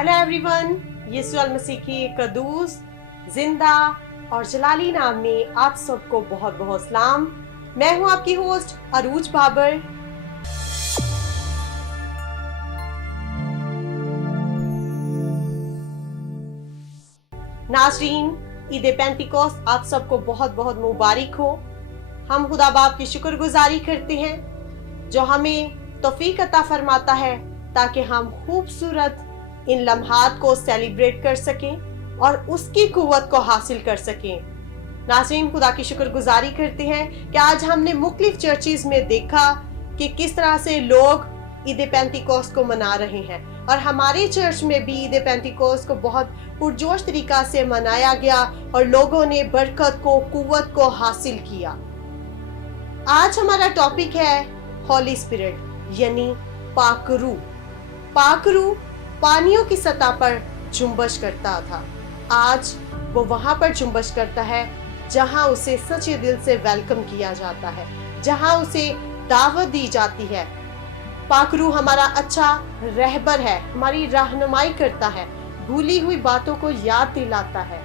Hello everyone, यीशु मसीह की कदूस, जिंदा और जलाली नाम में आप सबको बहुत बहुत सलाम। मैं हूं आपकी होस्ट अरूज बाबर। नाज़रीन, ईद पेंटिकोस्ट आप सबको बहुत बहुत मुबारक हो। हम खुदा बाप की शुक्रगुजारी करते हैं जो हमें तौफीक अता फरमाता है ताकि हम खूबसूरत इन लम्हात को सेलिब्रेट कर सकें और उसकी कुव्वत को हासिल कर सकें। नाज़रीन, खुदा की शुक्रगुजारी करते हैं कि आज हमने मुख्तलिफ चर्चेस में देखा कि किस तरह से लोग ईद पेंटिकोस्ट को मना रहे हैं और हमारे चर्च में भी ईद पेंटिकोस्ट को बहुत पुरजोश तरीका से मनाया गया और लोगों ने बरकत को, कुव्वत को हासिल किया। आज हमारा टॉपिक है होली स्पिरिट यानी पाक रूह। पाक रूह पानियों की सतह पर जुम्बश करता था। आज वो वहां पर जुम्बश करता है जहां उसे सच्चे दिल से वेलकम किया जाता है, जहां उसे दावत दी जाती है। पाक रूह हमारा अच्छा रहबर है, हमारी रहनुमाई करता है, भूली हुई बातों को याद दिलाता है।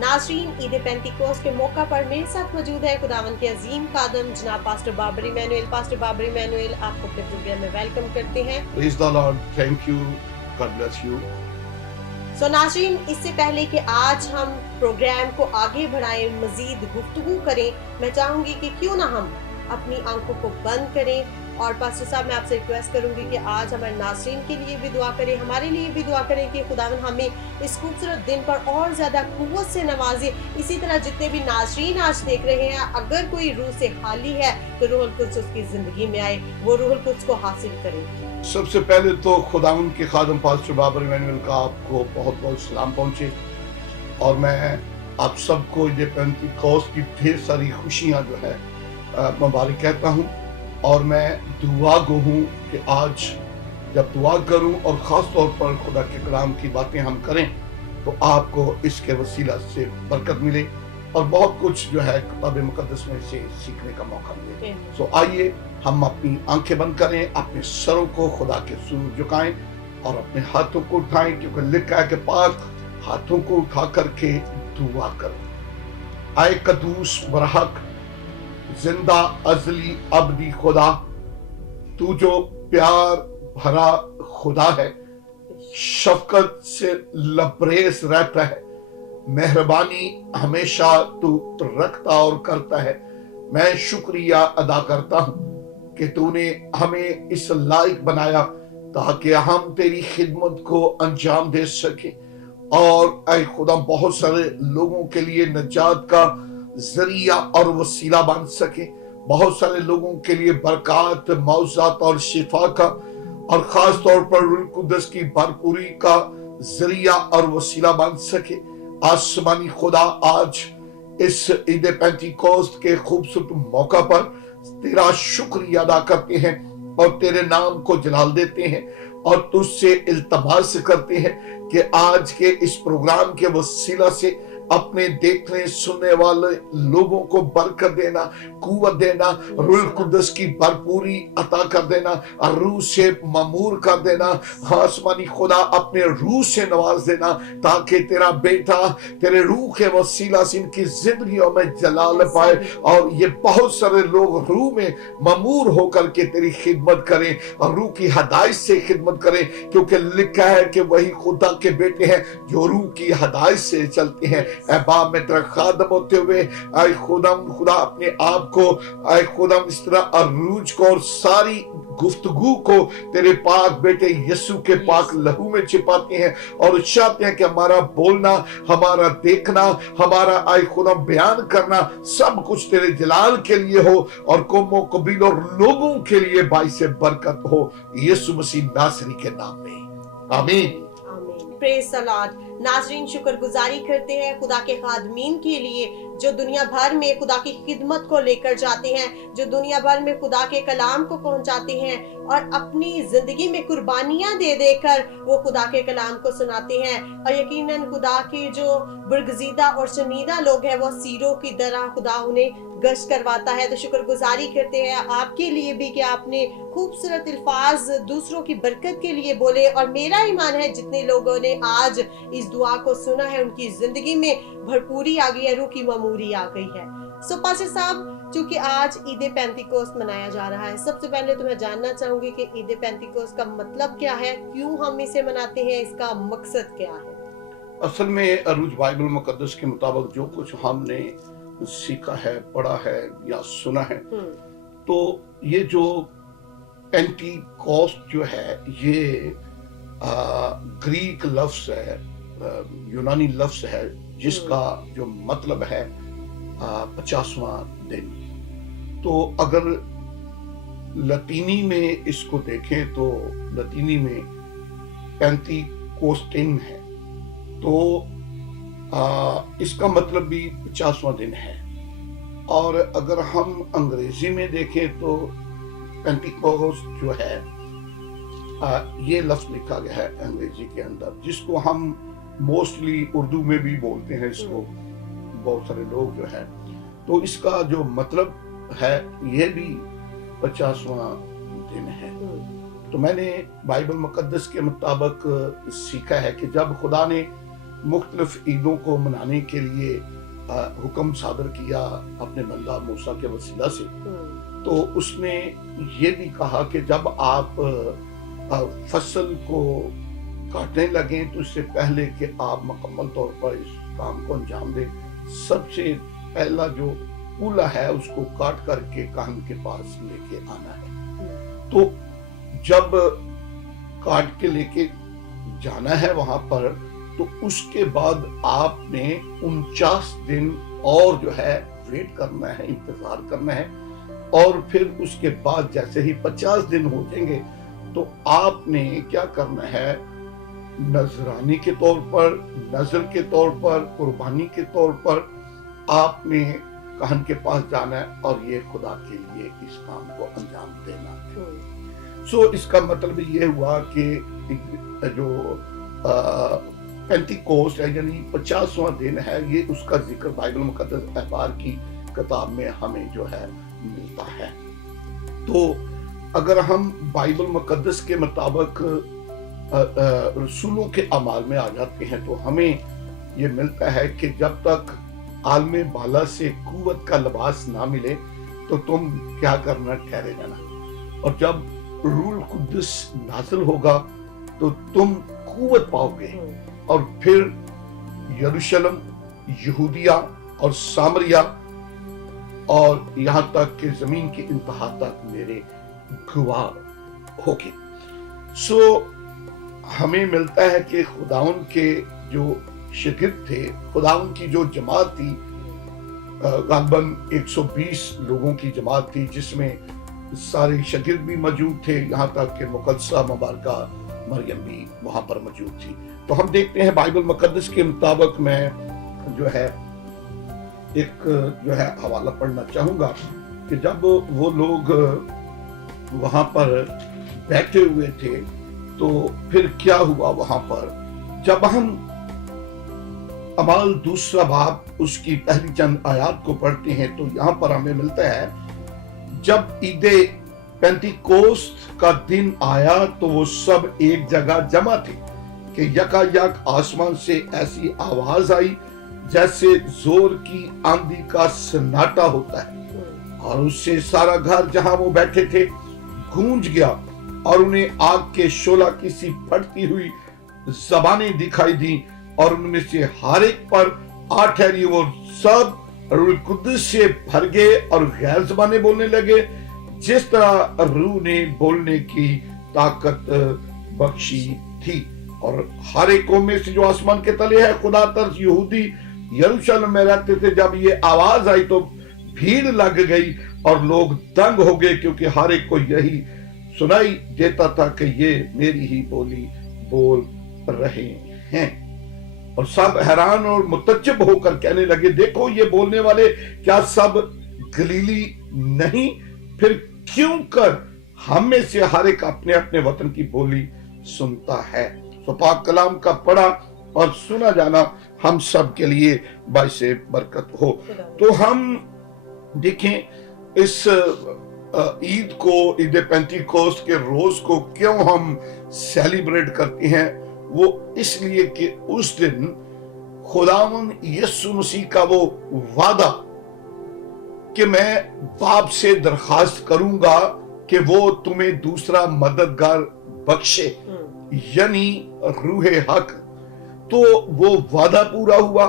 नाज़रीन, ईद पेंटिकोस्ट के मौका पर मेरे साथ मौजूद है खुदावन के अजीम खादम जनाब pastor Babar Emmanuel. Pastor Babar Emmanuel, आपको अपने प्रोग्राम में वेलकम करते हैं। Praise the Lord, thank you, God bless you. सो नाज़रीन, इससे पहले कि आज हम प्रोग्राम को आगे बढ़ाएं, मजीद गुफ्तगू करें, मैं चाहूंगी कि क्यों ना हम अपनी आंखों को बंद करें और पास्टर साहब मैं आपसे रिक्वेस्ट करूंगी कि आज हमारे नाज़रीन के लिए भी दुआ करें, हमारे लिए भी दुआ करें कि खुदावन हमें इस खूबसूरत दिन पर और ज़्यादा कुव्वत से नवाजे। इसी तरह जितने भी नाज़रीन आज देख रहे हैं, अगर कोई रूह से खाली है तो रूहुल कुद्स उसकी ज़िंदगी में आए, वो रूहुल कुद्स को हासिल करें। सबसे पहले तो खुदावन के खादम पास्टर बाबर इमैनुएल का आपको बहुत बहुत सलाम पहुंचे और मैं आप सबको ईद पेंटिकोस्ट की ढेर सारी खुशियां जो है मुबारक कहता हूं। और मैं दुआ गो हूँ कि आज जब दुआ करूं और ख़ास तौर पर खुदा के कलाम की बातें हम करें तो आपको इसके वसीला से बरकत मिले और बहुत कुछ जो है किताब मुकद्दस में से सीखने का मौका मिले। सो आइए हम अपनी आंखें बंद करें, अपने सरों को खुदा के सूर झुकाएं और अपने हाथों को उठाएं, क्योंकि लिखा है कि पाक हाथों को उठा करके दुआ करो। आए कदूस बरहक जिंदा अजली अबदी खुदा, तू जो प्यार भरा खुदा है, शफकत से लबरेज रहता है, मेहरबानी हमेशा तू रखता और करता है। मैं शुक्रिया अदा करता हूँ कि तूने हमें इस लायक बनाया ताकि हम तेरी खिदमत को अंजाम दे सके और ऐ खुदा बहुत सारे लोगों के लिए नजात का जरिया और वसीला बन सके, बहुत सारे लोगों के लिए बरकत, मौज़ात और शिफा का और खास तौर पर रूह कुद्दस की भरपूरी का जरिया और वसीला बन सके। आसमानी खुदा, आज इस ईद पेंटिकोस्ट के खूबसूरत मौका पर तेरा शुक्रिया अदा करते हैं और तेरे नाम को जलाल देते हैं और तुझसे इल्तमास करते हैं कि आज के इस प्रोग्राम के वसीला से अपने देखने सुनने वाले लोगों को बरकत देना, कुव्वत देना, रूह कुद्दस की भरपूरी अता कर देना, रूह से ममूर कर देना। आसमानी खुदा, अपने रूह से नवाज देना ताकि तेरा बेटा तेरे रूह के वसीला से इनकी जिंदगियों में जलाल पाए और ये बहुत सारे लोग रूह में ममूर होकर के तेरी खिदमत करें और रूह की हदायत से खिदमत करें, क्योंकि लिखा है कि वही खुदा के बेटे हैं जो रूह की हदायत से चलते हैं। बाप में तेरा खादम होते हुए आए खुदा अपने आप को आए खुदा इस तरह अरूज को और सारी गुफ्तगू को तेरे पाक बेटे यीशु के पाक लहू में छिपाते हैं और चाहते हैं कि हमारा बोलना, हमारा देखना, हमारा आए खुदा बयान करना सब कुछ तेरे जलाल के लिए हो और कौमों, कबीलों और लोगों के लिए बाइसे बरकत हो, यीशु मसीह नासरी के नाम में, आमीन। Praise the Lord. नाज़रीन, शुक्रगुजारी करते हैं खुदा के खादमीन के लिए जो दुनिया भर में खुदा की खिदमत को लेकर जाते हैं, जो दुनिया भर में खुदा के कलाम को पहुंचाते हैं और अपनी जिंदगी में कुर्बानियां दे देकर वो खुदा के कलाम को सुनाते हैं। और यकीनन खुदा के जो बरगजीदा और चुनीदा लोग हैं वो सीरों की तरह खुदा उन्हें गश्त करवाता है। तो शुक्रगुजारी करते हैं आपके लिए भी कि आपने खूबसूरत अल्फाज दूसरों की बरकत के लिए बोले। और मेरा ईमान है जितने लोगों ने आज इस दुआ को सुना है उनकी जिंदगी में भरपूरी आ गई है, रूह की ममूरी आ गई है। सो पास्टर साहब, चूंकि आज ईद पेंतिकोस्त मनाया जा रहा है, सबसे पहले तो मैं जानना चाहूंगी कि ईद पेंतिकोस्त का मतलब क्या है, क्यों हम इसे मनाते हैं, इसका मकसद क्या है? असल में अरूज बाइबल मुकद्दस के मुताबिक जो कुछ हमने सीखा है, पढ़ा है या सुना है, तो ये जो पेंटिकोस्ट जो है ये ग्रीक लफ्ज है, यूनानी लफ्ज है, जिसका जो मतलब है 50वां दिन। तो अगर लतीनी में इसको देखें तो लतीनी में पेंटिकोस्टिन है, तो इसका मतलब भी 50वां दिन है। और अगर हम अंग्रेजी में देखें तो पेंटिकोस्ट जो है ये लफ्ज लिखा गया है अंग्रेजी के अंदर, जिसको हम मोस्टली उर्दू में भी बोलते हैं इसको, बहुत सारे लोग जो है। तो इसका जो मतलब है ये भी 50वां दिन है। तो मैंने बाइबल मुकद्दस के मुताबिक सीखा है कि जब खुदा ने मुख्तलिफ ईदों को मनाने के लिए हुक्म सादर किया अपने बंदा मूसा के वसीला से, तो उसने ये भी कहा कि जब आप फसल को काटने लगे तो इससे पहले कि आप मुकम्मल तौर पर इस काम को अंजाम दें, सबसे पहला जो कूला है उसको काट करके काहन के पास लेके आना है। तो जब काट के लेके जाना है वहां पर, तो उसके बाद आपने 49 दिन और जो है वेट करना है, इंतजार करना है। और फिर उसके बाद जैसे ही 50 दिन हो जाएंगे तो आपने क्या करना है, नजरानी के तौर पर, नजर के तौर पर, कुर्बानी के तौर पर आपने काहन के पास जाना है और ये खुदा के लिए इस काम को अंजाम देना है। सो इसका मतलब ये हुआ कि जो पेंटिकोस्ट है यानी 50वां दिन है, ये उसका जिक्र बाइबल मुकद्दस अखबार की किताब में हमें जो है मिलता है। तो अगर हम बाइबल मुकद्दस के मुताबिक रसूलों के अमाल में आ जाते हैं तो हमें ये मिलता है कि जब तक आलमे बाला से कुव्वत का लिबास ना मिले तो तुम क्या करना, ठहरे जाना। और जब रूह कुद्दस नाज़िल होगा तो तुम कुव्वत पाओगे और फिर यरूशलेम, यहूदिया और सामरिया और यहाँ तक कि जमीन की इंतहा तक मेरे गवाह होगी। सो हमें मिलता है कि खुदाउन के जो शागिर्द थे, खुदाउन की जो जमात थी, गालबन 120 लोगों की जमात थी, जिसमें सारे शागिर्द भी मौजूद थे, यहाँ तक कि मुकद्दसा मुबारका मरियम भी वहां पर मौजूद थी। तो हम देखते हैं बाइबल मुकद्दस के मुताबिक, मैं जो है एक जो है हवाला पढ़ना चाहूंगा कि जब वो लोग वहां पर बैठे हुए थे तो फिर क्या हुआ वहां पर। जब हम अमाल दूसरा बाब उसकी पहली चंद आयात को पढ़ते हैं तो यहाँ पर हमें मिलता है, जब ईदे पेंटिकोस्त का दिन आया तो वो सब एक जगह जमा थे कि यकायक आसमान से ऐसी आवाज आई जैसे जोर की आंधी का सन्नाटा होता है, और उससे सारा घर जहां वो बैठे थे गूंज गया और उन्हें आग के शोला की सी फटती हुई ज़बानें दिखाई दी और उनमें से हर एक पर आ ठहरी। वो सब रूह कुद्दस से भर गए और गैर ज़बानें बोलने लगे, जिस तरह रूह ने बोलने की ताकत बख्शी थी। और हर एक कौम में से जो आसमान के तले है खुदा तर्स यहूदी यरूशलेम में रहते थे, जब ये आवाज आई तो भीड़ लग गई और लोग दंग हो गए, क्योंकि हर एक को यही सुनाई देता था कि ये मेरी ही बोली बोल रहे हैं। और सब हैरान और मुतज्जब होकर कहने लगे, देखो ये बोलने वाले क्या सब गलीली नहीं? फिर क्यों कर हम में से हर एक अपने अपने वतन की बोली सुनता है? तो पाक कलाम का पढ़ा और सुना जाना हम सब के लिए बाइसे बरकत हो। तो हम देखें इस ईद को, ईद पेंतीकोस्त के रोज को क्यों हम सेलिब्रेट करते हैं? वो इसलिए कि उस दिन खुदावन यीशु मसीह का वो वादा कि मैं बाप से दरखास्त करूंगा कि वो तुम्हें दूसरा मददगार बख्शे, यानी रूहे हक, तो वो वादा पूरा हुआ,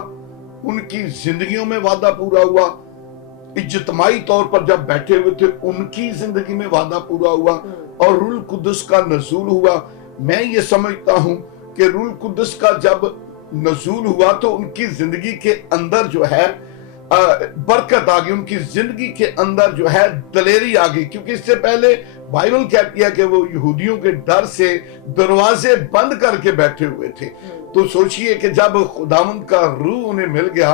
उनकी जिंदगियों में वादा पूरा हुआ, इज्तिमाई तौर पर जब बैठे हुए थे उनकी जिंदगी में वादा पूरा हुआ और रूल कुद्दस का नज़ूल हुआ। मैं ये समझता हूं कि रूल कुद्दस का जब नज़ूल हुआ तो उनकी जिंदगी के अंदर जो है बरकत आ गई, उनकी जिंदगी के अंदर जो है दलेरी आ गई, क्योंकि इससे पहले बाइबल कहती है कि वो यहूदियों के डर से दरवाजे बंद करके बैठे हुए थे। तो सोचिए कि जब खुदावंद का रूह उन्हें मिल गया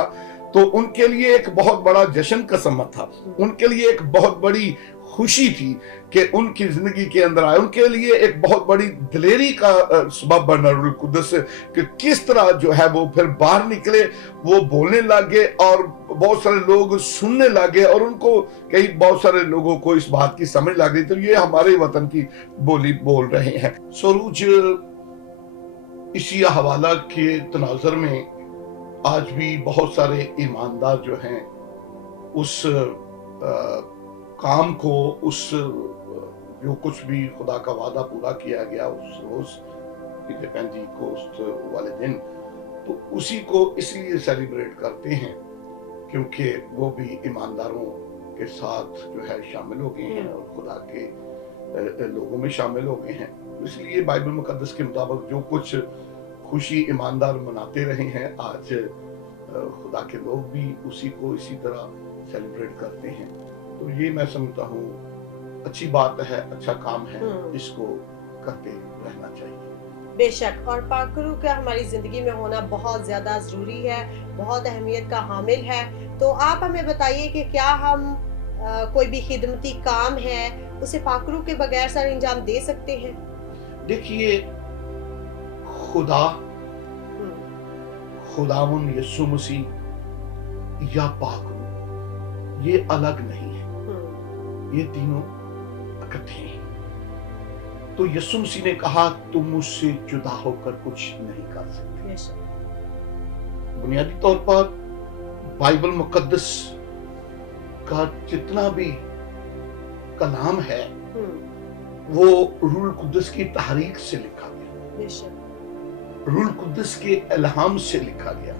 तो उनके लिए एक बहुत बड़ा जश्न का समय था, उनके लिए एक बहुत बड़ी खुशी थी कि उनकी जिंदगी के अंदर आए, उनके लिए एक बहुत बड़ी दिलेरी का सबब बना रूह कुद्दस कि किस तरह जो है वो फिर बाहर निकले, वो बोलने लगे और बहुत सारे लोग सुनने लगे और उनको कई बहुत सारे लोगों को इस बात की समझ लग गई, तो ये हमारे वतन की बोली बोल रहे हैं। सरूज इसी हवाला के तनाजर में आज भी बहुत सारे ईमानदार जो हैं उस काम को, उस जो कुछ भी खुदा का वादा पूरा किया गया उस रोज ईद पेंतीकोस्त वाले दिन, तो उसी को इसलिए सेलिब्रेट करते हैं क्योंकि वो भी ईमानदारों के साथ जो है शामिल हो गए हैं और खुदा के लोगों में शामिल हो गए हैं। इसलिए बाइबल मुकद्दस के मुताबिक जो कुछ खुशी ईमानदार मनाते रहे हैं, आज खुदा के लोग भी उसी को इसी तरह सेलिब्रेट करते हैं। तो ये मैं समझता हूँ अच्छी बात है, अच्छा काम है, इसको करते रहना चाहिए। बेशक, और पाकरू का हमारी जिंदगी में होना बहुत ज्यादा जरूरी है, बहुत अहमियत का हामिल है। तो आप हमें बताइए कि क्या हम कोई भी खिदमती काम है उसे पाकरू के बगैर सर अंजाम दे सकते हैं? देखिए, खुदावन यीशु मसीह या पाकरू ये अलग नहीं है, ये तीनों इकट्ठे हैं। तो यीशु मसीह ने कहा तुम मुझसे जुदा होकर कुछ नहीं कर सकते। बुनियादी तौर पर बाइबल मुकद्दस का जितना भी कलाम है वो रूह कुद्दस की तहरीक से लिखा गया, रूह कुद्दस के इल्हाम से लिखा गया।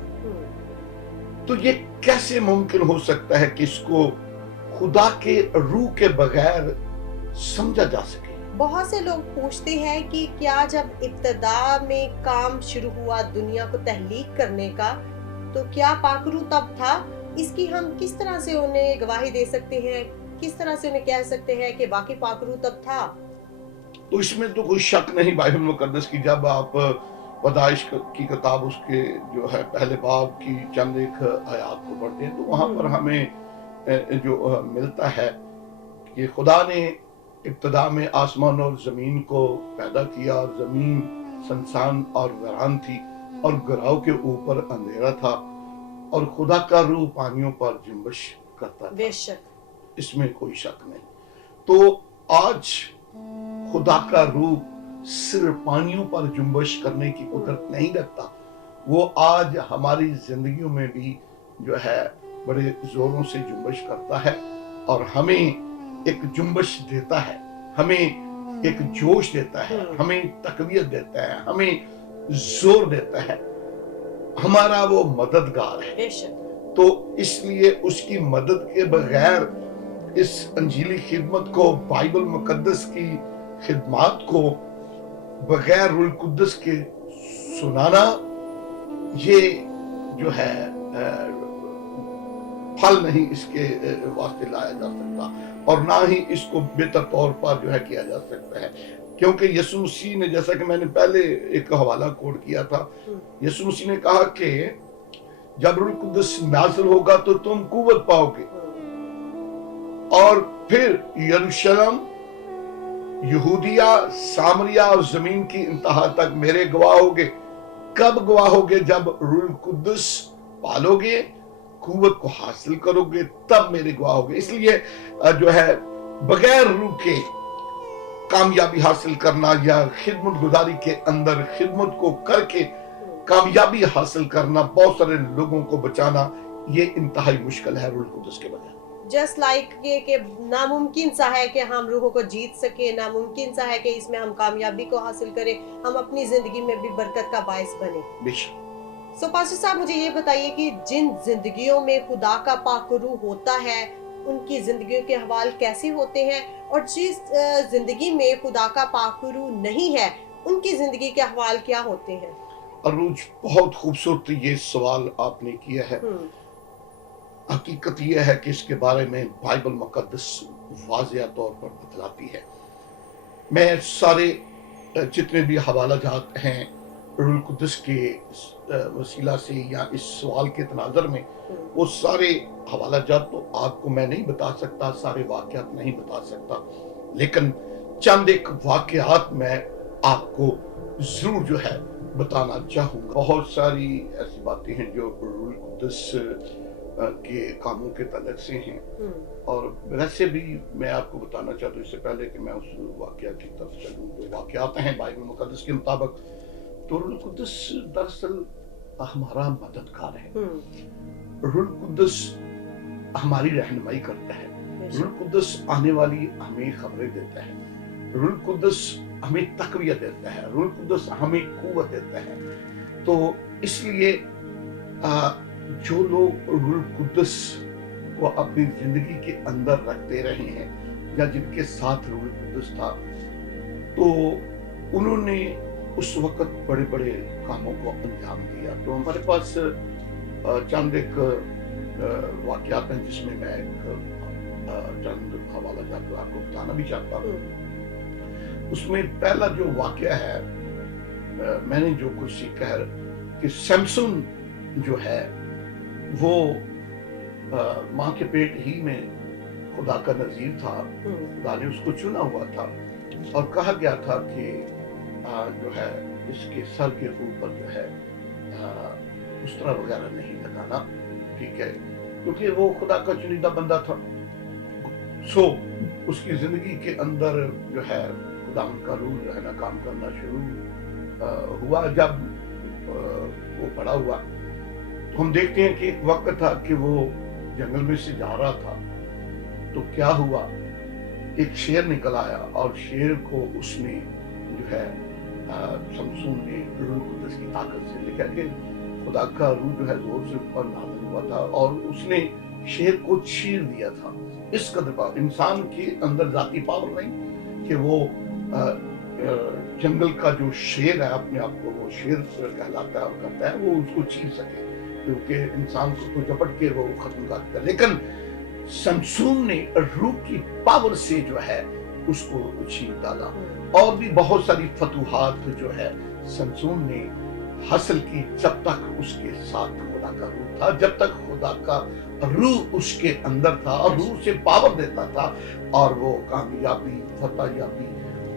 तो ये कैसे मुमकिन हो सकता है कि इसको खुदा के रूह के बगैर समझा जा सके? बहुत से लोग पूछते हैं कि क्या जब इब्तिदा में काम शुरू हुआ दुनिया को तहलीक करने का, तो क्या पाकरू तब था? इसकी हम किस तरह से उन्हें गवाही दे सकते हैं, किस तरह से उन्हें कह सकते हैं कि वाकई पाकरू तब था? तो इसमें तो कोई शक नहीं बाइबल मुकद्दस की। जब आप पैदाइश की किताब उसके जो है पहले बाब की चंद एक आयात को पढ़ते हैं तो वहां पर हमें जो मिलता है कि खुदा ने इब्तिदा में आसमान और जमीन को पैदा किया और जमीन सुनसान और वीरान थी और गराव के ऊपर अंधेरा था और खुदा का रूह पानियों पर जुम्बिश करता था। बेशक, इसमें कोई शक नहीं। तो आज खुदा का रूह सिर्फ पानियों पर जुम्बिश करने की कुदरत नहीं रखता, वो आज हमारी जिंदगियों में भी जो है बड़े जोरों से जुम्बिश करता है और हमें एक जुम्बिश देता है, हमें एक जोश देता है, हमें तकवीत देता है, हमें जोर देता है, हमारा वो मददगार है। तो इसलिए उसकी मदद के बगैर इस अंजीली खिदमत को, बाइबल मुकद्दस की खिदमत को बगैर रूह कुद्दस के सुनाना, ये जो है फल नहीं इसके वास्ते लाया जा सकता और ना ही इसको बेहतर तौर पर जो है किया जा सकता है। کیونکہ یسوع مسیح نے، جیسا کہ میں نے پہلے ایک حوالہ کوٹ کیا تھا، یسوع مسیح نے کہا کہ جب روح القدس نازل ہوگا تو تم قوت پاؤ گے، اور پھر یروشلم، یہودیہ، سامریہ اور زمین کی انتہا تک میرے گواہ ہوگے۔ کب گواہ ہوگے؟ جب روح القدس پالو گے، قوت کو حاصل کرو گے، تب میرے گواہ ہوگے۔ اس لیے جو ہے بغیر روح کے کامیابی حاصل کرنا یا خدمت گزاری کے اندر خدمت کو کر کے کامیابی حاصل کرنا، بہت سارے لوگوں کو بچانا، یہ انتہائی مشکل ہے روح القدس کے بغیر۔ جسٹ لائک یہ کہ ناممکن سا ہے کہ ہم روحوں کو جیت سکیں، ناممکن سا ہے کہ اس میں ہم کامیابی کو حاصل کریں، ہم اپنی زندگی میں بھی برکت کا باعث بنیں۔ بے شک۔ سو پاسٹر صاحب مجھے یہ بتائیے کہ جن زندگیوں میں خدا کا پاک روح ہوتا ہے ان کی زندگیوں کے حوال کیسے ہوتے ہیں، اور جس زندگی میں خدا کا پاک روح نہیں ہے ان کی زندگی کے حوال کیا ہوتے ہیں؟ عروج، بہت خوبصورت یہ سوال آپ نے کیا ہے۔ حقیقت یہ ہے کہ اس کے بارے میں بائبل مقدس واضح طور پر بتلاتی ہے۔ میں سارے جتنے بھی حوالہ جات ہیں روح القدس کے وسیلہ سے یا اس سوال کے تناظر میں، وہ سارے حوالہ جات تو آپ کو میں نہیں بتا سکتا، سارے واقعات نہیں بتا سکتا، لیکن چند ایک واقعات میں آپ کو ضرور جو ہے بتانا چاہوں گا۔ بہت ساری ایسی باتیں ہیں جو روح القدس کے کاموں کے تعلق سے ہیں، اور ویسے بھی میں آپ کو بتانا چاہتا ہوں، اس سے پہلے کہ میں اس واقعہ کی طرف چلوں، جو واقعات ہیں بائبل مقدس کے مطابق، تو روح القدس دراصل ہمارا مددگار ہے۔ روح القدس ہماری رہنمائی کرتا ہے، روح القدس آنے والی ہمیں خبریں دیتا ہے، روح القدس ہمیں تقویت دیتا ہے، روح القدس ہمیں قوت دیتا ہے۔ تو اس لیے جو لوگ روح القدس کو اپنی زندگی کے اندر رکھتے رہے ہیں یا جن کے ساتھ روح القدس تھا، تو انہوں نے اس وقت بڑے بڑے کاموں کو انجام دیا۔ تو ہمارے پاس چند ایک واقعات ہیں جس میں چند حوالہ جات آپ کو بتانا بھی چاہتا ہوں۔ اس میں پہلا جو واقعہ ہے، میں نے جو کچھ سیکھا ہے کہ سمسون جو ہے وہ ماں کے پیٹ ہی میں خدا کا نذیر تھا، خدا نے اس کو چنا ہوا تھا، اور کہا گیا تھا کہ جو ہے اس کے سر کے اوپر جو ہے اسطرہ وغیرہ نہیں لگانا، ٹھیک ہے، کیونکہ وہ خدا کا چنیدہ بندہ تھا۔ سو اس کی زندگی کے اندر جو ہے خدا ان کا روح جو ہے نا کام کرنا شروع ہوا۔ جب وہ بڑا ہوا تو ہم دیکھتے ہیں کہ ایک وقت تھا کہ وہ جنگل میں سے جا رہا تھا، تو کیا ہوا، ایک شیر نکل آیا، اور شیر کو اس نے جو ہے سمسون نے روح القدس کی طاقت سے، لکھا کہ خدا کا روح جو ہے زور سے اوپر نازل ہوا تھا اور اس نے شیر کو چیر دیا تھا۔ اس قدر پاور، انسان کے اندر ذاتی پاور نہیں کہ وہ جنگل کا جو شیر ہے اپنے آپ کو وہ شیر کہلاتا ہے اور کرتا ہے، وہ اس کو چیر سکے، کیونکہ انسان کو جپٹ کے وہ ختم کرتا ہے۔ لیکن سمسون نے روح کی پاور سے جو ہے اس کو چیر ڈالا، اور بھی بہت ساری فتوحات جو ہے سمسون نے حاصل کی، جب تک اس کے ساتھ خدا کا روح تھا، جب تک خدا کا روح اس کے اندر تھا اور روح سے پاور دیتا تھا، اور وہ کامیابی، فتح یابی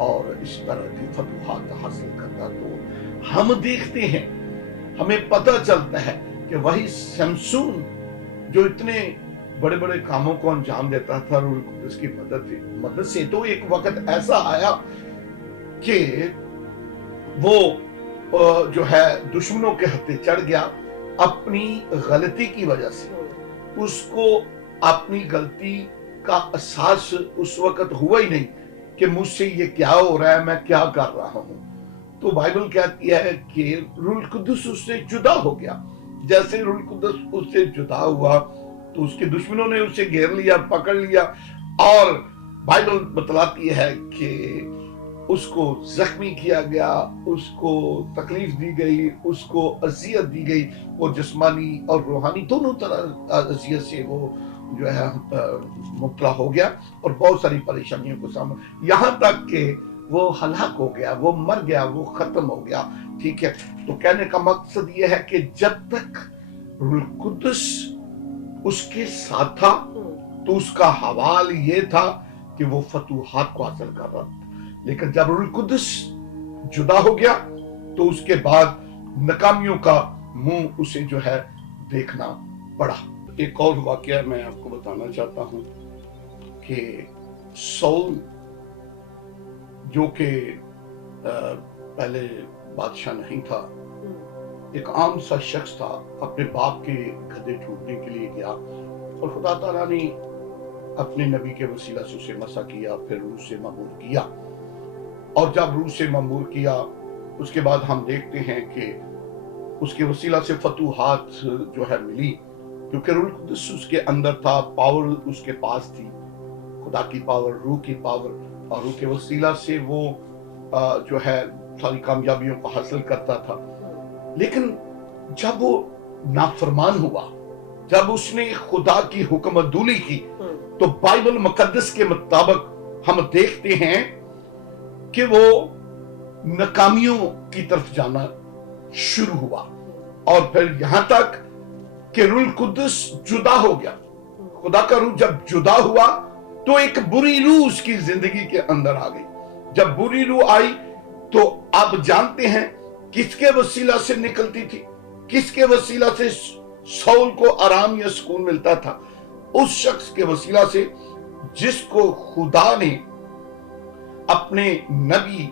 اور اس طرح کی فتوحات حاصل کرتا۔ تو ہم دیکھتے ہیں، ہمیں پتہ چلتا ہے کہ وہی سمسون جو اتنے بڑے بڑے کاموں کو انجام دیتا تھا روح القدس کی مدد سے، تو ایک وقت ایسا آیا کہ وہ جو ہے دشمنوں کے ہتھے چڑھ گیا اپنی غلطی کی وجہ سے۔ اس کو اپنی غلطی کا احساس اس وقت ہوا ہی نہیں کہ مجھ سے یہ کیا ہو رہا ہے، میں کیا کر رہا ہوں۔ تو بائبل کہتی ہے کہ روح القدس اس سے جدا ہو گیا۔ جیسے روح القدس اس سے جدا ہوا تو اس کے دشمنوں نے اسے گھیر لیا، پکڑ لیا، اور بائبل بتلاتی ہے کہ اس کو زخمی کیا گیا، اس کو تکلیف دی گئی، اس کو اذیت دی گئی، وہ جسمانی اور روحانی دونوں طرح اذیت سے وہ جو ہے مبتلا ہو گیا، اور بہت ساری پریشانیوں کو سامنا، یہاں تک کہ वो हलाक हो गया, वो मर गया, वो खत्म हो गया। ठीक है, तो कहने का मकसद ये है कि जब तक रूह कुद्दुस उसके साथ था तो उसका हवाल ये था कि वो फतूहात को हासिल कर रहा था, लेकिन जब रूह कुद्दुस जुदा हो गया तो उसके बाद नाकामियों का मुंह उसे जो है देखना पड़ा। एक और वाकया मैं आपको बताना चाहता हूं कि सौल जो कि पहले बादशाह नहीं था, एक आम सा शख्स था, अपने बाप के गधे ढूंढने के लिए गया और खुदा ताला ने अपने नबी के वसीला से उसे मसा किया, फिर रूह से ममूर किया। और जब रूह से ममूर किया उसके बाद हम देखते हैं कि उसके वसीला से फतूहात जो है मिली, क्योंकि रूह कुद्दुस उसके अंदर था, पावर उसके पास थी, खुदा की पावर, रूह की पावर, और रूह के वसीला से वो जो है सारी कामयाबियों को हासिल करता था। लेकिन जब वो नाफरमान हुआ, जब उसने खुदा की हुक्मदूली की, तो बाइबल मुकद्दस के मुताबिक हम देखते हैं कि वो नाकामियों की तरफ जाना शुरू हुआ, और फिर यहां तक कि रूह कुद्दुस जुदा हो गया। खुदा का रूह जब जुदा हुआ तो एक बुरी रूह उसकी जिंदगी के अंदर आ गई। जब बुरी रूह आई तो आप जानते हैं किसके वसीला से निकलती थी, किसके वसीला से सौल को आराम या सुकून मिलता था? उस शख्स के वसीला से जिसको खुदा ने अपने नबी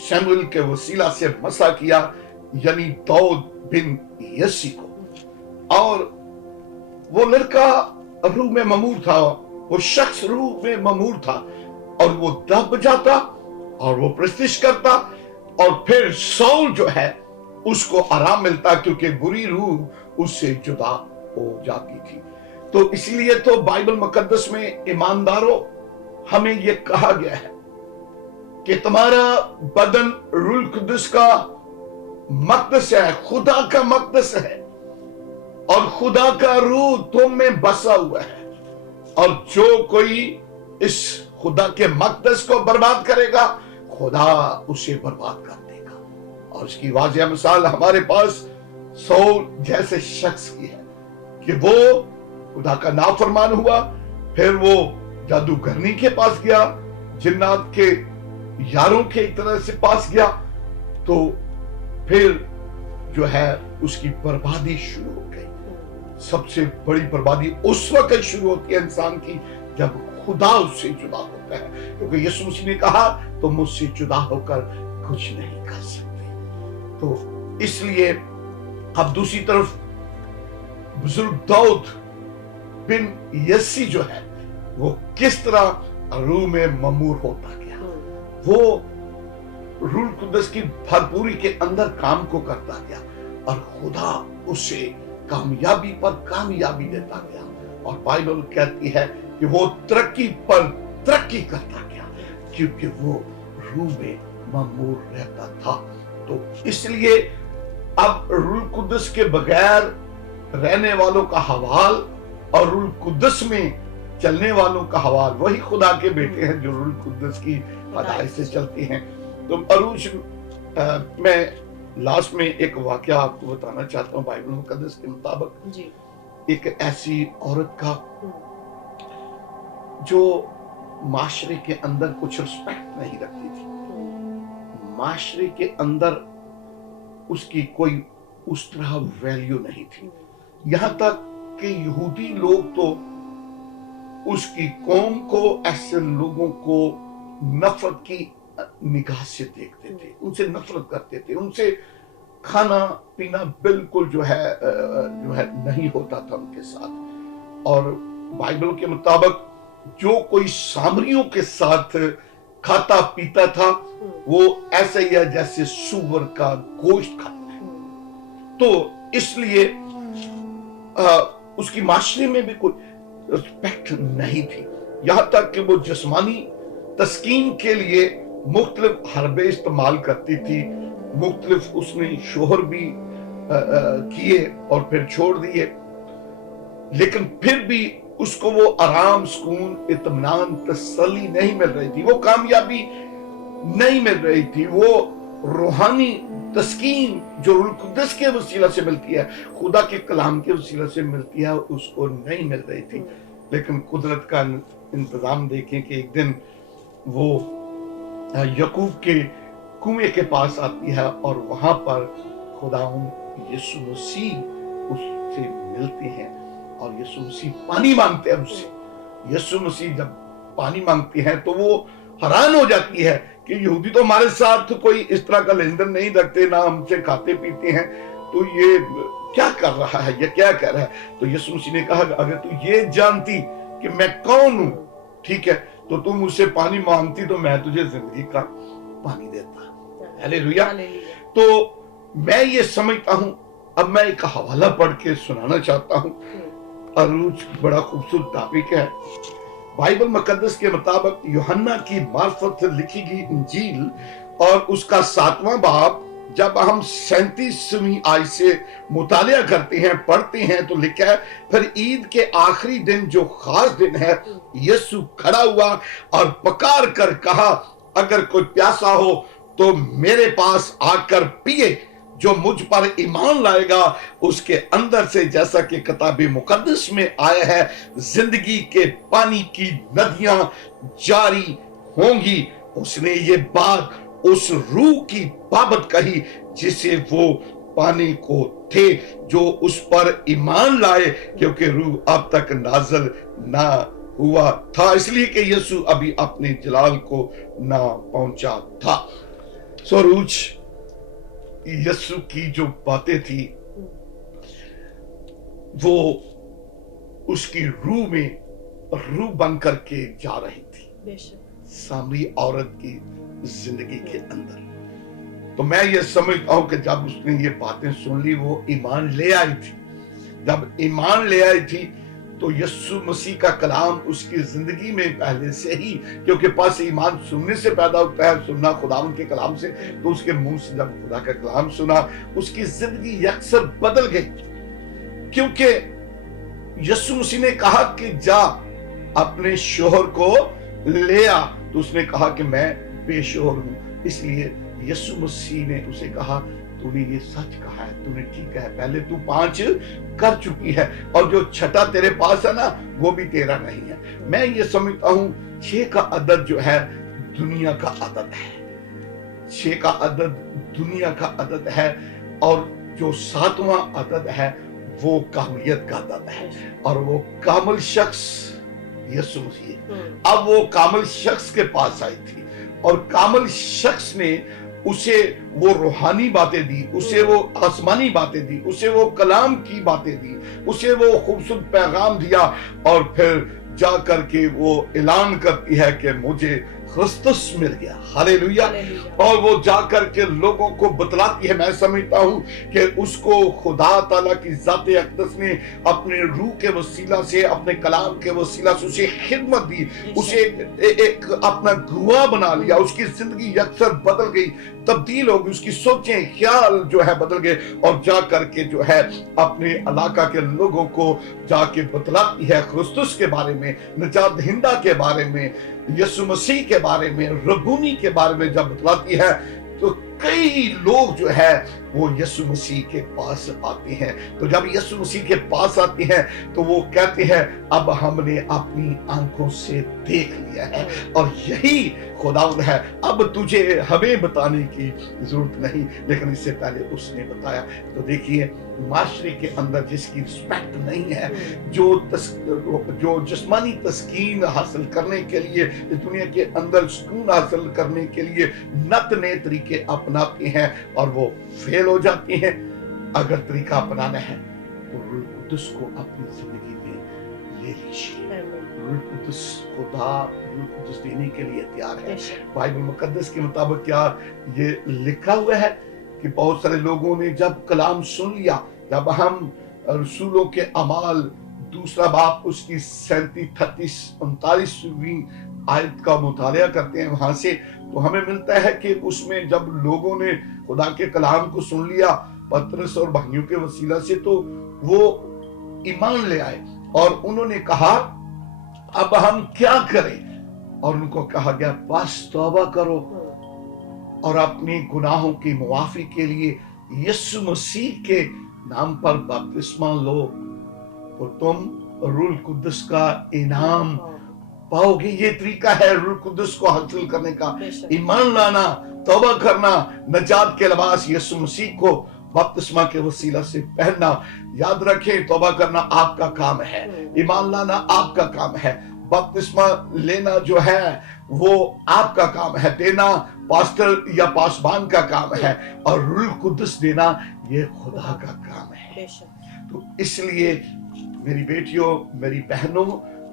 शमूएल के वसीला से मसा किया, यानी दाऊद बिन यसी को। और वो लड़का रूह में ममूर था, वो शख्स रूह में ममूर था, और वो दब जाता और वो प्रस्तिश करता, और फिर सौल जो है उसको आराम मिलता, क्योंकि बुरी रूह उससे जुदा हो जाती थी। तो इसलिए तो बाइबल मुकद्दस में ईमानदारों हमें यह कहा गया है कि तुम्हारा बदन रूह कुद्दुस का मक़दस है, खुदा का मक़दस है, और खुदा का रूह तुम में बसा हुआ है, और जो कोई इस खुदा के मक़दस को बर्बाद करेगा खुदा उसे बर्बाद कर देगा। और इसकी वाज़ेह मिसाल हमारे पास सौल जैसे शख्स की है कि वो खुदा का नाफरमान हुआ, फिर वो जादूगरनी के पास गया, जिन्नात के यारों के एक तरह से पास गया, तो फिर जो है उसकी बर्बादी शुरू हो गई। सबसे बड़ी बर्बादी उस वक्त शुरू होती है इंसान की जब खुदा उससे जुदा होता है, क्योंकि यीशु मसीह ने कहा तो मुझसे जुदा होकर कुछ नहीं कर सकते। तो इसलिए अब दूसरी तरफ बुजुर्ग दाऊद बिन यसी जो है वो किस तरह रूह में ममूर होता गया, वो रूह कुद्दुस की भरपूरी के अंदर काम को करता गया, और खुदा उसे कामयाबी पर कामयाबी देता गया। और बाइबल कहती है कि वो तरक्की पर तरक्की करता गया, क्योंकि वो रूह में ममूर रहता था। तो इसलिए अब रूह कुद्दुस के बगैर रहने वालों का हवाल और रूह कुद्दुस में चलने वालों का हवाल, वही खुदा के बेटे हैं जो रूह कुद्दुस की हदायत से चलते हैं। तो अरूज मैं लास्ट में एक वाकया आपको बताना चाहता हूँ बाइबल मुकद्दस के मुताबिक जी। एक ऐसी औरत का जो माशरे के अंदर कुछ रिस्पेक्ट नहीं रखती थी, माशरे के अंदर उसकी कोई उस तरह वैल्यू नहीं थी, यहां तक कि यहूदी लोग तो उसकी कौम को, ऐसे लोगों को नफरत की निगाह से देखते थे, उनसे नफरत करते थे, उनसे खाना पीना बिल्कुल जो है नहीं होता था उनके साथ। और बाइबल के मुताबिक जो कोई सामरियों के साथ खाता पीता था वो ऐसे ही है जैसे सूअर का गोश्त खाता है। तो इसलिए उसकी माशरे में भी कोई रिस्पेक्ट नहीं थी, यहां तक कि वो जिस्मानी तस्कीन के लिए मुख्तलिफ हरबे इस्तेमाल करती थी, मुख्तलिफ उसने शोहर भी किए और फिर छोड़ दिए, लेकिन फिर भी उसको वो आराम, सुकून, इत्मीनान, तसल्ली नहीं मिल रही थी। वो कामयाबी नहीं मिल रही थी, वो रूहानी तस्कीन जो रूह कुद्दस के वसीला से मिलती है, खुदा के कलाम के वसीला से मिलती है, उसको नहीं मिल रही थी। लेकिन कुदरत का इंतजाम देखें कि एक दिन वो यकूब के कुएं के पास आती है और वहां पर खुदावंद यीशु मसीह उससे मिलते हैं और यीशु मसीह पानी मांगते हैं उससे। यीशु मसीह जब पानी मांगते हैं तो वो हैरान हो जाती है कि यहूदी तो हमारे साथ कोई इस तरह का लेन देन नहीं रखते, ना हमसे खाते पीते हैं, तो ये क्या कर रहा है, ये क्या कर रहा है। तो यीशु मसीह ने कहा अगर तू ये जानती कि मैं कौन हूं, ठीक है, तो तू मुझसे पानी मांगती तो मैं तुझे जिंदगी का पानी देता। हालेलुया। तो मैं ये समझता हूं, अब मैं एक हवाला पढ़ के सुनाना चाहता हूं। अरूज बड़ा खूबसूरत टॉपिक है। बाइबल मुकद्दस के मुताबिक यूहन्ना की मार्फत से लिखी गई इंजील और उसका 7वां बाब जब हम 37वीं आयत से मुतालिया करते हैं, पढ़ते हैं, तो लिखा है फिर ईद के आखिरी दिन जो खास दिन है, यीशु खड़ा हुआ और पुकार कर कहा अगर कोई प्यासा हो तो मेरे पास आकर पिए, जो मुझ पर ईमान लाएगा उसके अंदर से, जैसा कि किताबे मुकद्दस में आया है, जिंदगी के पानी की नदियां जारी होंगी। उसने ये बात उस रूह की बाबत कही जिसे वो पानी को थे, जो उस पर ईमान लाए, क्योंकि रूह अब तक नाज़िल ना हुआ था, इसलिए कि यीशु अभी अपने जलाल को ना पहुंचा था। रूज यीशु की जो बातें थी वो उसकी रूह में रूह बन करके जा रही थी सामरी औरत की जिंदगी के अंदर। तो मैं ये समझता हूं कि जब उसने ये बातें सुन ली, वो ईमान ले आई थी। जब ईमान ले आई थी तो यीशु मसीह का कलाम उसकी जिंदगी में पहले से ही, क्योंकि पास ईमान सुनने से पैदा होता है, सुनना खुदावंद के कलाम से, तो उसके मुंह से जब खुदा का कलाम सुना, उसकी जिंदगी यकसर बदल गई। क्योंकि यीशु मसीह ने कहा कि जा अपने शोहर को ले आ, तो उसने कहा कि मैं बेशोहर हूं। इसलिए यीशु मसीह ने उसे कहा तूने ये सच कहा है, तूने ठीक कहा है, पहले तू 5 कर चुकी है और जो छठा तेरे पास है ना, वो भी तेरा नहीं है। मैं ये समझता हूं 6 का अदद जो है दुनिया का अदद है। 6 का अदद दुनिया का अदद है और जो 7वां अदद है वो कामिलियत का अदद है। और वो कामिल शख्स यीशु मसीह। अब वो कामिल शख्स के पास आई थी और कामिल शख्स ने उसे वो रूहानी बातें दी, उसे वो आसमानी बातें दी, उसे वो कलाम की बातें दी, उसे वो खूबसूरत पैगाम दिया और फिर जा करके वो ऐलान करती है कि मुझे क्रिस्तुस मिल गया। हालेलुया। और वो जा करके लोगों को बतलाती है। मैं समझता हूं कि उसको खुदा ताला की ज़ात अक़दस ने अपने रूह के वसीला से, अपने कलाम के वसीला से उसे खिदमत दी, उसे एक अपना गवाह बना लिया। उसकी जिंदगी यकसर बदल गई, तब्दील हो गई, उसकी सोचें ख्याल जो है बदल गए और जा करके जो है अपने इलाका के लोगों को जाके बतलाती है क्रिस्तुस के बारे में, निजात दहिंदा के बारे में, यीशु मसीह के बारे में, रबूनी के बारे में जब बतलाती है तो कई लोग जो है वो यीशु मसीह के पास आते हैं। तो जब यीशु मसीह के पास आते हैं तो वो कहते हैं अब हमने अपनी आंखों से देख लिया है और यही खुदावंद है, अब तुझे हमें बताने की जरूरत नहीं। लेकिन इससे पहले उसने बताया। तो देखिए माशरे के अंदर जिसकी रिस्पेक्ट नहीं है, जो जिस्मानी तस्कीन हासिल करने के लिए, इस दुनिया के अंदर सुकून हासिल करने के लिए नत नए तरीके अपनाते हैं और वो फेल हो जाते हैं। अगर तरीका अपनाना है तो रूह कुद्दुस को अपनी जिंदगी में ले लीजिए। रूह कुद्दुस खुदा रूह कुद्दुस देने के लिए तैयार है। बाइबल मुकद्दस के मुताबिक क्या ये लिखा हुआ है कि बहुत सारे लोगों ने जब कलाम सुन लिया, जब हम रसूलों के अमाल 2 बाब उसकी 37, 38, 39वीं आयत का मुतालिया करते हैं वहां से, तो हमें मिलता है कि उसमें जब लोगों ने खुदा के कलाम को सुन लिया पतरस और भाइयों के वसीला से, तो वो ईमान ले आए और उन्होंने कहा अब हम क्या करें। और उनको कहा गया बस तौबा करो और अपने गुनाहों की मुआफी के लिए यीशु मसीह के नाम पर बपतिस्मा लो, तो तुम रूह कुद्दुस का इनाम पाओगे। ये तरीका है रूह कुद्दुस को हासिल करने का, ईमान लाना, तौबा करना, नजात के लिबास यीशु मसीह को बपतिस्मा के वसीला से पहनना। याद रखें, तौबा करना आपका काम है, ईमान लाना आपका काम है, बपतिस्मा लेना जो है वो आपका काम है, देना पास्टर या पासबान का काम है, और रूह कुद्दुस देना ये खुदा का काम है। तो इसलिए मेरी बेटियों, मेरी बहनों,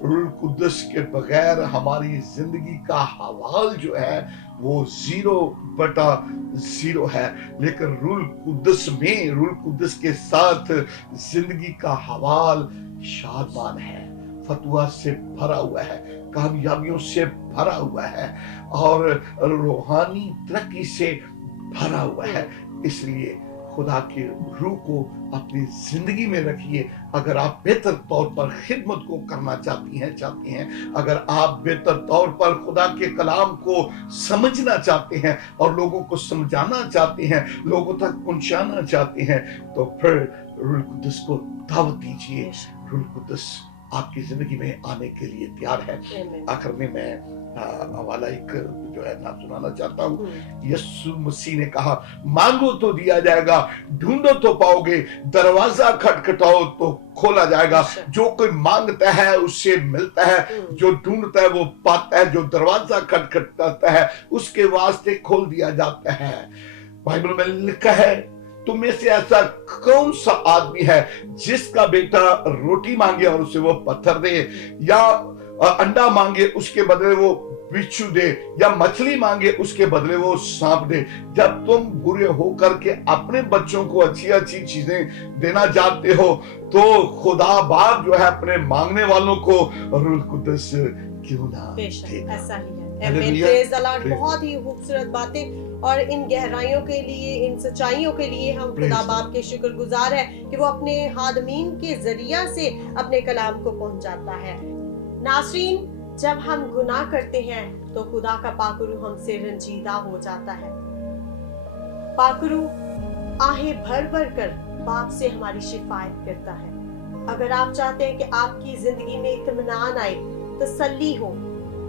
रूह कुद्दुस के बगैर हमारी जिंदगी का हवाल जो है वो 0/0 है, लेकिन रूह कुद्दुस में, रूह कुद्दुस के साथ जिंदगी का हवाल शादमान है, फतवा से भरा हुआ है, कामयाबियों से भरा हुआ है, और रूहानी तरक्की से भरा हुआ है। इसलिए खुदा के रूह को अपनी जिंदगी में रखिए। अगर आप बेहतर तौर पर खिदमत को करना चाहती हैं, अगर आप बेहतर तौर पर खुदा के कलाम को समझना चाहते हैं और लोगों को समझाना चाहते हैं, लोगों तक पहुंचाना चाहते हैं, तो फिर रूह कुद्दुस को दावत दीजिए। रूह कुद्दुस आपकी जिंदगी में आने के लिए तैयार है। आखिर में मैं हवाला एक जो है ना सुनाना चाहता हूँ। यीशु मसीह ने कहा, मांगो तो दिया जाएगा, ढूंढो तो पाओगे, दरवाजा खटखटाओ तो खोला जाएगा। जो कोई मांगता है उससे मिलता है, जो ढूंढता है वो पाता है, जो दरवाजा खटखटाता है उसके वास्ते खोल दिया जाता है। बाइबल में लिखा है, तुम में से ऐसा कौन सा आदमी है जिसका बेटा रोटी मांगे और उसे वो पत्थर दे, या अंडा मांगे उसके बदले वो बिच्छू दे, या मछली मांगे उसके बदले वो सांप दे। जब तुम बुरे होकर के अपने बच्चों को अच्छी अच्छी चीजें देना चाहते हो, तो खुदा बाप जो है अपने मांगने वालों को रूह कुद्दुस क्यों ना दे। ऐसा ही है। बहुत ही खूबसूरत बातें, और इन गहराइयों के लिए, इन सच्चाइयों के लिए हम खुदा बाप के शुक्रगुजार है कि वो अपने हादमीन के जरिया से अपने कलाम को पहुंचाता है। नाज़रीन, जब हम गुनाह करते हैं तो खुदा का पाकरू हमसे रंजीदा हो जाता है। पाकरू आहें भर भर कर बाप से हमारी शिफायत करता है। अगर आप चाहते हैं कि आपकी जिंदगी में इत्मीनान आए, तसल्ली हो,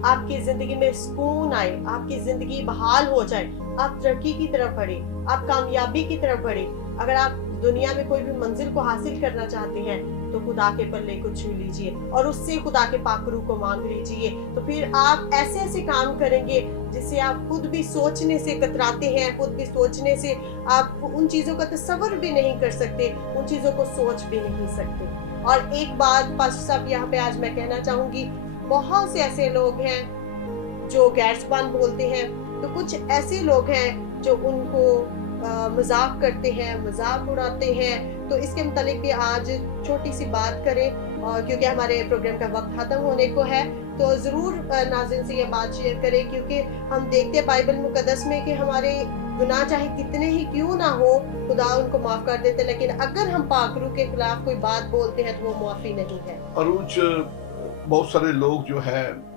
आपकी जिंदगी में सुकून आए, आपकी जिंदगी बहाल हो जाए, आप तरक्की की तरफ बढ़े, आप कामयाबी की तरफ बढ़े, अगर आप दुनिया में कोई भी मंजिल को हासिल करना चाहते हैं, तो खुदा के पल्ले को छू लीजिए और उससे खुदा के पाकरू को मांग लीजिए। तो फिर आप ऐसे ऐसे काम करेंगे जिससे आप खुद भी सोचने से कतराते हैं, खुद भी सोचने से आप उन चीजों का तसव्वुर भी नहीं कर सकते, उन चीजों को सोच भी नहीं सकते। और एक बात पास्टर साहब यहाँ पे आज मैं कहना चाहूंगी, बहुत से ऐसे लोग हैं जो गैर ज़ुबान बोलते हैं, तो कुछ ऐसे लोग हैं जो उनको मजाक करते हैं, मजाक उड़ाते हैं। तो इसके मुतालिक भी आज छोटी सी बात करें, और क्योंकि हमारे प्रोग्राम का वक्त खत्म होने को है, तो जरूर नाज़रीन से ये बात शेयर करें, क्योंकि हम देखते हैं बाइबल मुकद्दस में कि हमारे गुनाह चाहे कितने ही क्यों ना हो, खुदा उनको माफ कर देते, लेकिन अगर हम पाकरू के खिलाफ कोई बात बोलते हैं तो वो माफी नहीं है। अरुज, बहुत सारे लोग जो है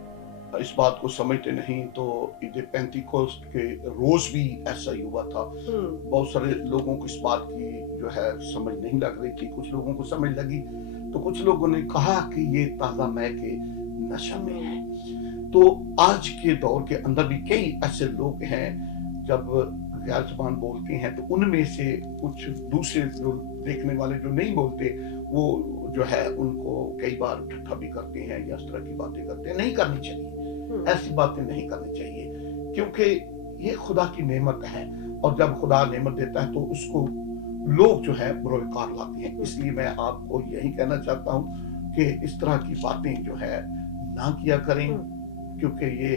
इस बात को समझते नहीं। तो ईद पेंटिकोस्ट के रोज भी ऐसा ही हुआ था। बहुत सारे लोगों को इस बात की जो है समझ नहीं लग रही थी, कुछ लोगों को समझ लगी, तो कुछ लोगों ने कहा कि ये ताजा मै के नशा में है। तो आज के दौर के अंदर भी कई ऐसे लोग हैं, जब गैर ज़ुबान बोलते हैं तो उनमें से कुछ दूसरे जो देखने वाले जो नहीं बोलते, वो जो है उनको कई बार ठट्ठा भी करते हैं या इस तरह की बातें करते हैं। नहीं करनी चाहिए, ऐसी बातें नहीं करनी चाहिए, क्योंकि ये खुदा की नेमत है, और जब खुदा नेमत देता है तो उसको लोग जो है बुरोकार लाते हैं। इसलिए मैं आपको यही कहना चाहता हूँ कि इस तरह की बातें जो है ना किया करें, क्योंकि ये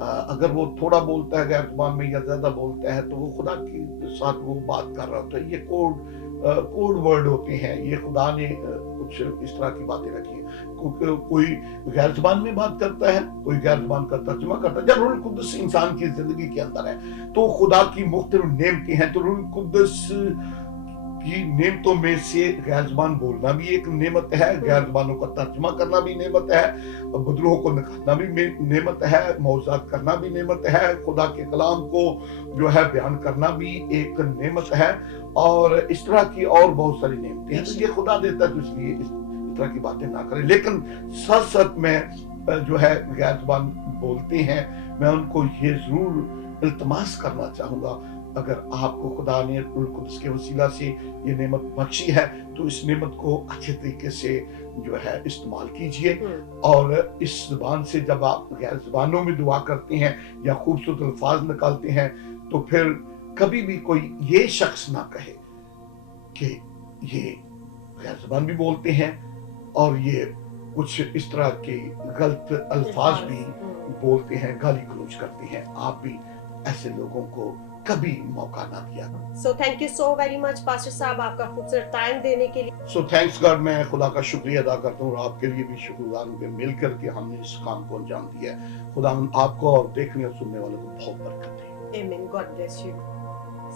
अगर वो थोड़ा बोलता है गैर ज़ुबान में या ज्यादा बोलता है, तो वो खुदा के साथ वो बात कर रहा होता है। ये कोड वर्ड होते हैं, ये खुदा ने कुछ इस तरह की बातें रखी है। कोई गैर ज़ुबान में बात करता है, कोई गैर ज़ुबान का तर्जुमा करता है। जब रूह कुद्दुस इंसान की जिंदगी के अंदर है तो खुदा की मुख्तलिफ नेमतें हैं, तो रूह कुद्दुस की नेमतों में से गैर ज़बान बोलना भी एक नेमत है, गैर ज़बानों का तर्जुमा करना भी नेमत है, बदरूहों को निकालना भी नेमत है, मौज़ात करना भी नेमत है, खुदा के कलाम को जो है बयान करना भी एक नेमत है, और इस तरह की और बहुत सारी नेमतें हैं। तो ये खुदा देता है, तो इसलिए इस तरह की बातें ना करें। लेकिन सच सच में जो है गैर ज़बान बोलते हैं, मैं उनको ये ज़रूर इल्तमास करना चाहूँगा, अगर आपको खुदा ने रूह कुद्स के वसीला से ये नेमत बख्शी है तो इस नेमत को अच्छे तरीके से जो है इस्तेमाल कीजिए। और इस ज़बान से जब आप गैर ज़बानों में दुआ करते हैं या खूबसूरत अल्फाज निकालते हैं, तो फिर कभी भी कोई ये शख्स ना कहे कि ये गैर ज़बान भी बोलते हैं और ये कुछ इस तरह के गलत अल्फाज भी बोलते हैं, गाली गलौज करते हैं। आप भी ऐसे लोगों को कभी मौका ना दिया। So thank you so very much pastor साहब, आपका खूबसूरत टाइम देने के लिए। So thanks God, मैं खुदा का शुक्रिया अदा करता हूँ और आपके लिए भी शुक्रगुजार हूँ कि मिल करके हमने इस काम को अंजाम दिया है। खुदा आपको और देखने और सुनने वालों को बहुत बरकत दे। Amen. God bless you.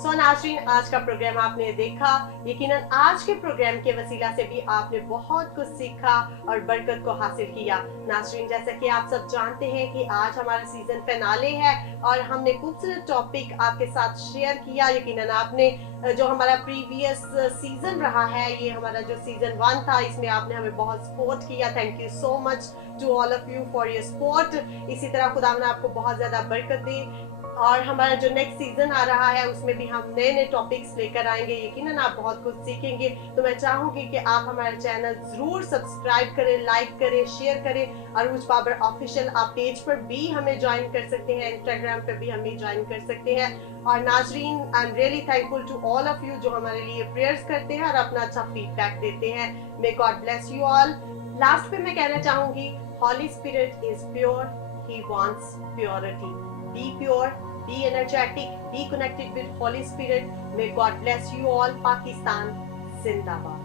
सो नाज़रीन, आज का प्रोग्राम आपने देखा। यकीनन आज के प्रोग्राम के वसीला से भी आपने बहुत कुछ सीखा और बरकत को हासिल किया। नाज़रीन, जैसा कि आप सब जानते हैं कि आज हमारा सीजन फिनाले है और हमने खूबसूरत टॉपिक आपके साथ शेयर किया। यकीनन आपने जो हमारा प्रीवियस सीजन रहा है, ये हमारा जो सीजन 1 था, इसमें आपने हमें बहुत सपोर्ट किया। Thank you so much to all of you for your support. इसी तरह खुदा ने आपको बहुत ज़्यादा बरकत दे और हमारा जो नेक्स्ट सीजन आ रहा है उसमें भी हम नए नए टॉपिक्स लेकर आएंगे। यकीनन आप बहुत कुछ सीखेंगे। तो मैं चाहूंगी कि आप हमारा चैनल जरूर सब्सक्राइब करें, लाइक करें, शेयर करें। अरूज बाबर ऑफिशियल आप पेज पर भी हमें ज्वाइन कर सकते हैं, इंस्टाग्राम पर भी हमें ज्वाइन कर सकते हैं। और नाजरीन, I am really thankful to all of you जो हमारे लिए प्रेयर्स करते हैं और अपना अच्छा फीडबैक देते हैं। May God bless you all. Last पे मैं कहना चाहूंगी, Holy Spirit is pure, he wants purity. Be pure, be energetic, be connected with Holy Spirit. May God bless you all. Pakistan Zindabad.